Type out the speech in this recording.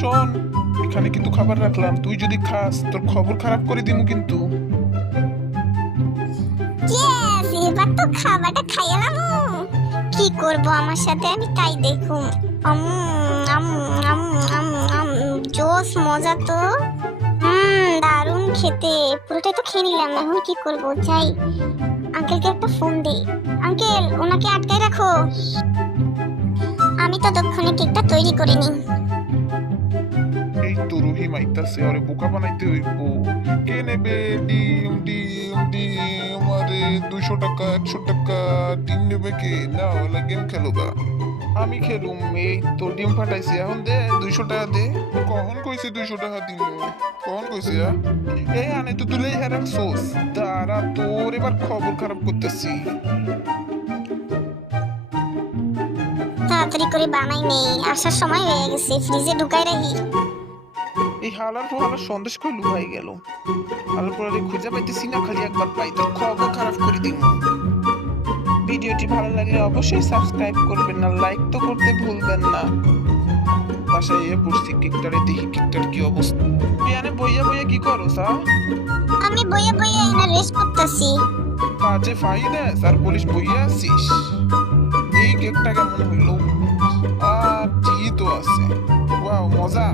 শোন, এখানে কিন্তু খাবার রাখলাম, তুই যদি খাস তোর খবর খারাপ করে দিমু কিন্তু। ইয়েস, এবার তো খাবারটা খাইলাম। কি করব আমার সাথে আমি তাই দেখুম। আম আম আম আম আম জোস, মজা তো। দারুণ খেতে, পুরোটাই তো খেয়ে নিলাম। এখন কি করব, যাই আঙ্কেলকে একটা ফোন দেই। আঙ্কেল, ওনাকে আটকায় রাখো, আমি ততক্ষণে কেকটা তৈরি করে নিই। এই তো রহিম আইতাছে, আরে বোকা বানাইতে হইব। কে নেবে ডিম ডিম ডিম? আরে 200 টাকা 100 টাকা ডিম নেবে কে? না ওলা গেম খেলো গা। আমি খেলুম। এই তো ডিম ফাটাইছি, এখন দে 200 টাকা দে। কখন কইছি 200 টাকা দিব? কখন কইছি? এই আনে তো তুলে হেরাম সোস। দাঁড়া, তোর এবার খবর খারাপ করতেছি। তাড়াতাড়ি করে বানাই নেই, আসার সময় হয়ে গেছে, ফ্রিজে ঢুকাই রাখি। এই হালার পোহালার সন্দেশ কই লুকাই গেল? হালার পোহালারে খুঁজে পাইতেছি না, খালি একবার পাই তো খবর খারাপ করে দিব। ভিডিওটি ভালো লাগলে অবশ্যই সাবস্ক্রাইব করবেন, না লাইক তো করতে ভুলবেন না। বাসায় এ পড়ছি, কেকটারে দেখি কেকটার কি অবস্থা। বিয়ানে বইয়া বইয়া কি করো সা? আমি বইয়ে বইয়ে এনে রেস্ট করতেছি। কাজে ফাইদেস আর বলিস বইয়া আছিস। এই কেকটা কেমন হইলো? আর ঠিকই তো আছে। ওয়াও, মজা।